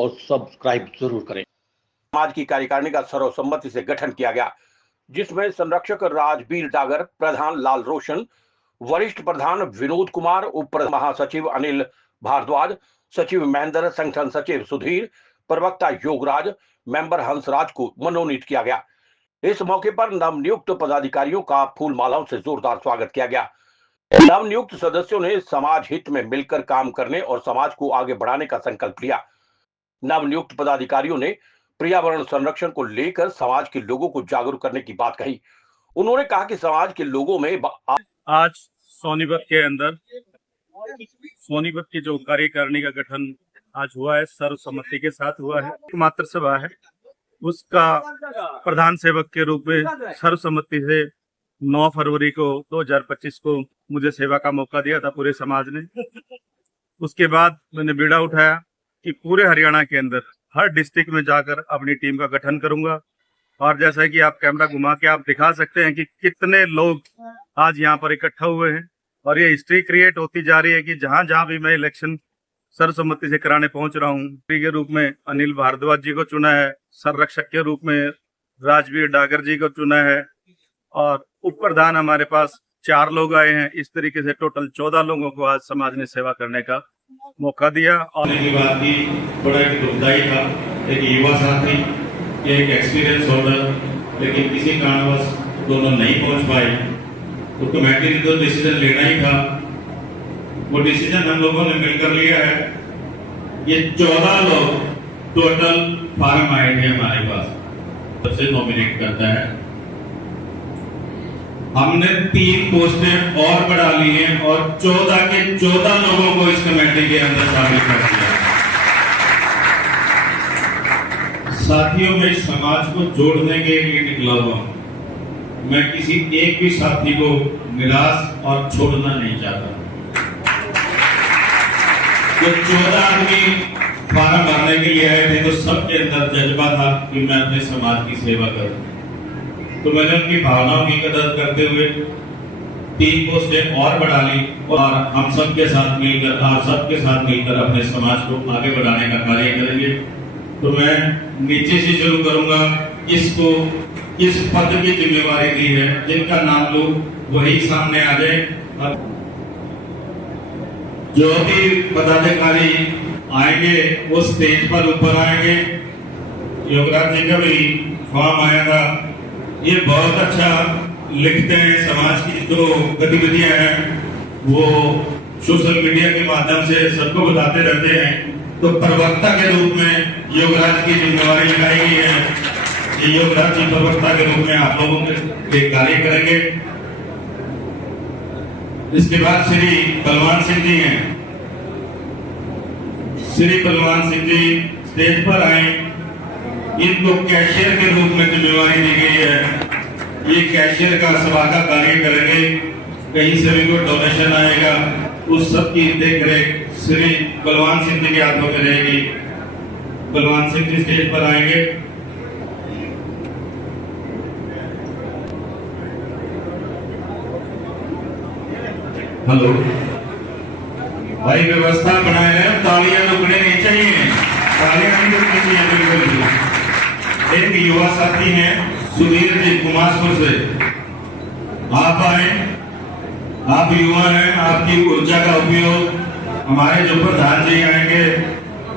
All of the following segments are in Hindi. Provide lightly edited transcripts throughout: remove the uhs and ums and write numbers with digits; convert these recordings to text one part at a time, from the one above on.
और सब्सक्राइब जरूर करें। समाज की कार्यकारिणी का सर्वसम्मति से गठन किया गया, जिसमें संरक्षक राजबीर डागर, प्रधान लाल रोशन, वरिष्ठ प्रधान विनोद कुमार, उप महासचिव अनिल भारद्वाज, सचिव महेंद्र, संगठन सचिव सुधीर, प्रवक्ता योगराज, मेंबर हंसराज को मनोनीत किया गया। इस मौके पर नवनियुक्त पदाधिकारियों का फूल मालाओं से जोरदार स्वागत किया गया। नवनियुक्त सदस्यों ने समाज हित में मिलकर काम करने और समाज को आगे बढ़ाने का संकल्प लिया। नवनियुक्त पदाधिकारियों ने पर्यावरण संरक्षण को लेकर समाज के लोगों को जागरूक करने की बात कही। उन्होंने कहा कि समाज के लोगों में आज सोनीपत के अंदर सोनीपत की जो कार्यकारिणी का गठन आज हुआ है, सर्वसम्मति के साथ हुआ है। एकमात्र सभा है, उसका प्रधान सेवक के रूप में सर्वसम्मति से 9 फरवरी को 2025 को मुझे सेवा का मौका दिया था पूरे समाज ने। उसके बाद मैंने बीड़ा उठाया कि पूरे हरियाणा के अंदर हर डिस्ट्रिक्ट में जाकर अपनी टीम का गठन करूंगा। और जैसा कि आप कैमरा घुमा के आप दिखा सकते हैं कि कितने लोग आज यहाँ पर इकट्ठा हुए हैं, और ये हिस्ट्री क्रिएट होती जा रही है कि जहाँ जहाँ भी मैं इलेक्शन सर्वसम्मति से कराने पहुंच रहा हूँ। के रूप में अनिल भारद्वाज जी को चुना है, संरक्षक के रूप में राजबीर डागर जी को चुना है, और उप प्रधान हमारे पास 4 लोग आए हैं। इस तरीके से टोटल 14 लोगों को आज समाज ने सेवा करने का मौका दिया। और की बात की बड़ा दुखदायी था, एक युवा साथी, एक एक्सपीरियंस होल्डर, लेकिन किसी कारणवश दोनों नहीं पहुंच पाए। तो कमेटी ने तो डिसीजन लेना ही था, वो डिसीजन हम लोगों ने मिलकर लिया है। ये 14 लोग टोटल फार्म आए थे हमारे पास, सबसे नॉमिनेट करता है। हमने 3 पोस्टें और बढ़ा ली हैं और 14 के 14 लोगों को इस कमेटी के अंदर शामिल कर दिया। साथियों में समाज को जोड़ने के लिए निकला हुआ, मैं किसी एक भी साथी को निराश और छोड़ना नहीं चाहता। जो 14 आदमी फार्म भरने के लिए आए थे, तो सबके अंदर जज्बा था कि मैं अपने समाज की सेवा करूं। तो मैंने उनकी भावनाओं की कदर करते हुए 3 पोस्टें और बढ़ा ली, और हम सबके साथ मिलकर, आप सबके साथ मिलकर अपने समाज को आगे बढ़ाने का कार्य करेंगे। तो मैं नीचे से शुरू करूंगा। इसको इस पद की जिम्मेवारी दी है, जिनका नाम लो वही सामने आ जाए। जो भी पदाधिकारी आएंगे वो स्टेज पर ऊपर आएंगे। योगराज जी का भी फॉर्म आया था, ये बहुत अच्छा लिखते हैं। समाज की जो गतिविधियां हैं वो सोशल मीडिया के माध्यम से सबको बताते रहते हैं। तो प्रवक्ता के रूप में योगराज की जिम्मेवारी लगाई गई है। ये योगराज जी प्रवक्ता के रूप में आप लोगों के कार्य करेंगे। इसके बाद श्री बलवान सिंह जी हैं। श्री बलवान सिंह जी स्टेज पर आए। इनको कैशियर के रूप में जिम्मेवारी दी गई है। ये कैशियर का सभा का कार्य करेंगे। कहीं से भी कोई डोनेशन आएगा, उस सब की देखरेख श्री बलवान सिंह जी के हाथों में रहेगी। बलवान सिंह जी स्टेज पर आएंगे। हेलो भाई, व्यवस्था बनाए रहे, तालियां रुकने नहीं चाहिए, तालियां नहीं रुकनी चाहिए बिल्कुल भी। एक युवा साथी हैं सुधीर जी कुमारपुर से, आप आए। आप युवा हैं, आपकी ऊर्जा का उपयोग हमारे जो प्रधान जी आएंगे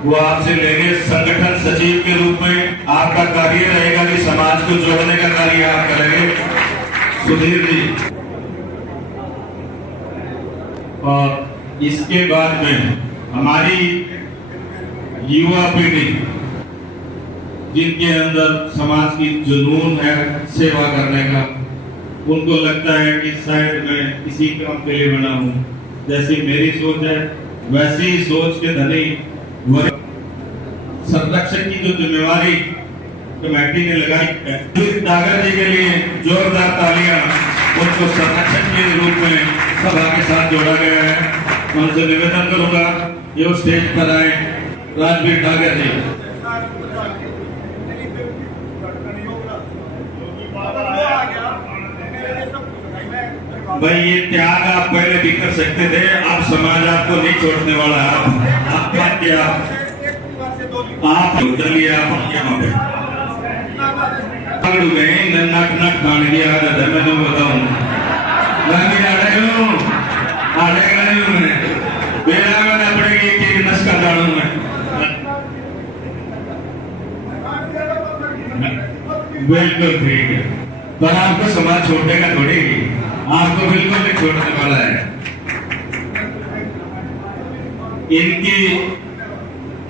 वो आपसे लेंगे। संगठन सचिव के रूप में आपका कार्य रहेगा कि समाज को जोड़ने का कार्य आप करेंगे, सुधीर जी। और इसके बाद में हमारी युवा पीढ़ी, जिनके अंदर समाज की जुनून है सेवा करने का, उनको लगता है कि शायद मैं इसी काम के लिए बना हूँ। जैसी मेरी सोच है वैसी ही सोच के धनी संरक्षक की जो जिम्मेवारी कमेटी ने लगाई है, डागर जी के लिए जोरदार तालियां। उनको संरक्षक के रूप में सभा के साथ जोड़ा गया है। मैं उनसे निवेदन करूंगा ये स्टेज पर आए। राजबीर डागर जी, भाई ये त्याग आप पहले भी कर सकते थे, आप समाज आपको नहीं छोड़ने वाला। आप क्या आप उधर लिया आप यहाँ पे पकड़ गए नट नट खाने की आदत है मैं तो बताऊं मैं भी आ रहा हूँ आड़ेगा नहीं हूँ मैं मेरा मैंने अपने की एक नस का डालू मैं बिल्कुल ठीक है पर आपको समाज छोड़ेगा थोड़ी आपको बिल्कुल नहीं छोड़ने वाला है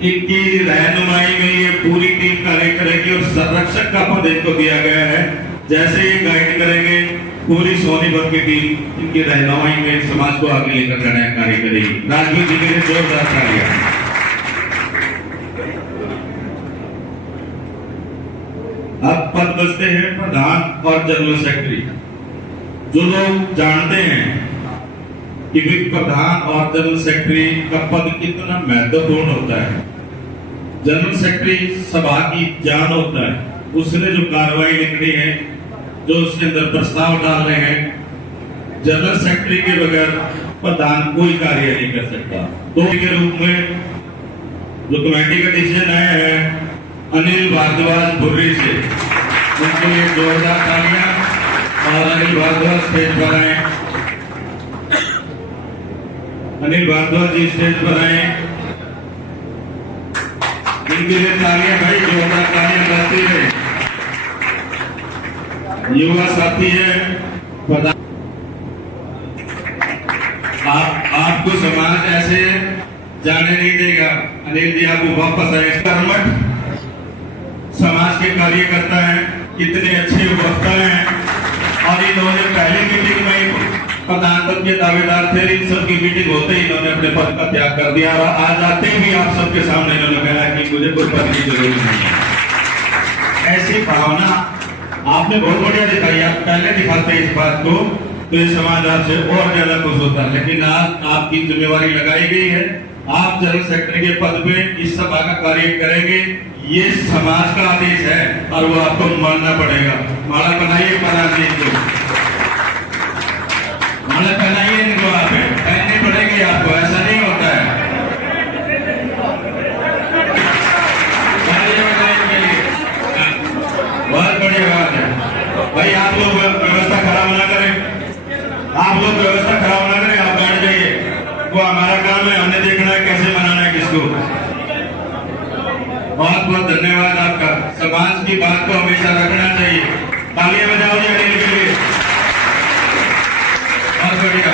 इनकी रहनुमाई में ये पूरी टीम कार्य करेगी और संरक्षक का पद इनको दिया गया है जैसे ये गाइड करेंगे पूरी सोनीपत की टीम इनकी रहनुमाई में समाज को आगे लेकर जाने का कार्य करेगी। राजवीर जी के लिए जोरदार तालियां। अब पद बचते हैं प्रधान और जनरल सेक्रेटरी। जो लोग जानते हैं कि प्रधान और जनरल सेक्रेटरी का पद कितना महत्वपूर्ण होता है, जनरल सेक्रेटरी सभा की जान होता है, उसने जो कार्रवाई लिखनी है, जो उसके अंदर प्रस्ताव डालने हैं, जनरल सेक्रेटरी के बगैर प्रधान कोई कार्य नहीं कर सकता। तो के रूप में जो कमेटी का डिसीजन आया है अनिल भारद्वाज बुर्री से, उनके लिए जोरदार तालियां। और अनिल भारद्वाज स्टेज पर आए, अनिल भारद्वाज जी स्टेज पर आए, इनके लिए तालियां भाई, जोरदार तालियां बजती है। युवा साथी है, आपको समाज ऐसे जाने नहीं देगा। अनिल जी आपको वापस आए, कर्मठ समाज के कार्य करता है, कितने अच्छे वक्ता हैं। और इन्होंने पहले मीटिंग में प्रधान पद के दावेदार थे, इन सब की मीटिंग होते ही इन्होंने अपने पद का त्याग कर दिया और आज आते ही आप सबके सामने इन्होंने कहा कि मुझे कोई पद की जरूरत नहीं है। ऐसी भावना आपने बहुत बढ़िया दिखाई, आप पहले दिखाते इस बात को तो ये समाज आपसे और ज्यादा खुश होता है। लेकिन आज आपकी जिम्मेवारी लगाई गई है, आप जनरल सेक्रेटरी के पद पे इस सभा का कार्य करेंगे, ये समाज का आदेश है और वो आपको मानना पड़ेगा। माला पहनाइए प्रधान जी को, माला पहनाइए इनको, आप पहननी पड़ेगी आपको, ऐसा नहीं होता है। बहुत बढ़िया बात है भाई, आप लोग व्यवस्था खराब ना करें, आप लोग व्यवस्था खराब ना करें, आप बैठ जाइए, वो हमारा काम है, हमने देखना है कैसे मनाना है किसको। बहुत बहुत धन्यवाद आपका, समाज की बात को हमेशा रखना चाहिए। तालियां बजाओ जी अनिल के लिए, बहुत बढ़िया।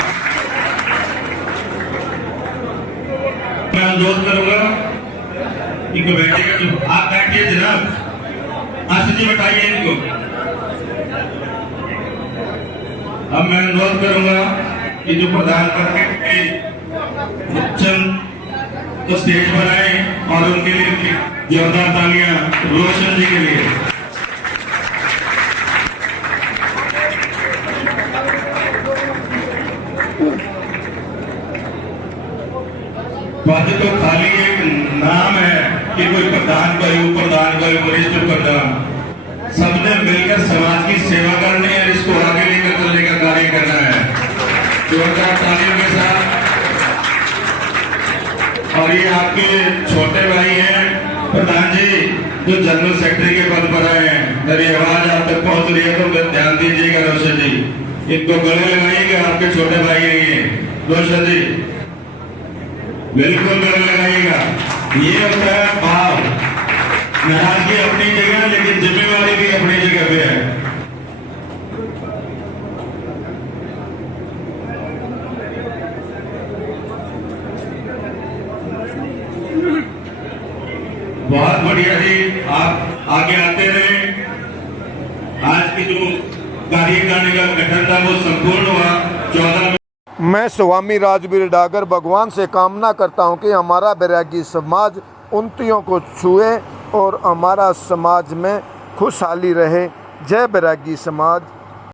मैं अनुरोध करूंगा इनको बैठिएगा, जो आप बैठिए जनाब, आशीष जी बैठाइए इनको। अब मैं अनुरोध करूंगा कि जो प्रधान पद के चंद तो स्टेज पर आए और उनके लिए जोरदार तालियां रोशन जी के लिए। पद तो खाली एक नाम है कि कोई प्रधान, कोई उपप्रधान, कोई वरिष्ठ प्रधान, सबने मिलकर समाज की सेवा करनी है, इसको आगे लेकर चलने का कार्य करना है। जोरदार तालियों के साथ। और ये आपके छोटे भाई हैं प्रधान जी, जो जनरल सेक्रेटरी के पद पर आए हैं, मेरी आवाज आप तक पहुंच रही है तो ध्यान दीजिएगा रोशन जी, इनको गले लगाइएगा, आपके छोटे भाई हैं ये रोशन जी, बिल्कुल गले लगाइएगा। ये होता है भाव, नाराजगी अपनी जगह लेकिन जिम्मेवारी भी अपनी जगह पे है। बहुत बढ़िया जी, आप आगे आते रहे। आज की जो कार्यकारिणी का गठन था वो संपूर्ण हुआ 14 मैं स्वामी राजवीर डागर भगवान से कामना करता हूं कि हमारा बैरागी समाज उन्नतियों को छुए और हमारा समाज में खुशहाली रहे। जय बैरागी समाज।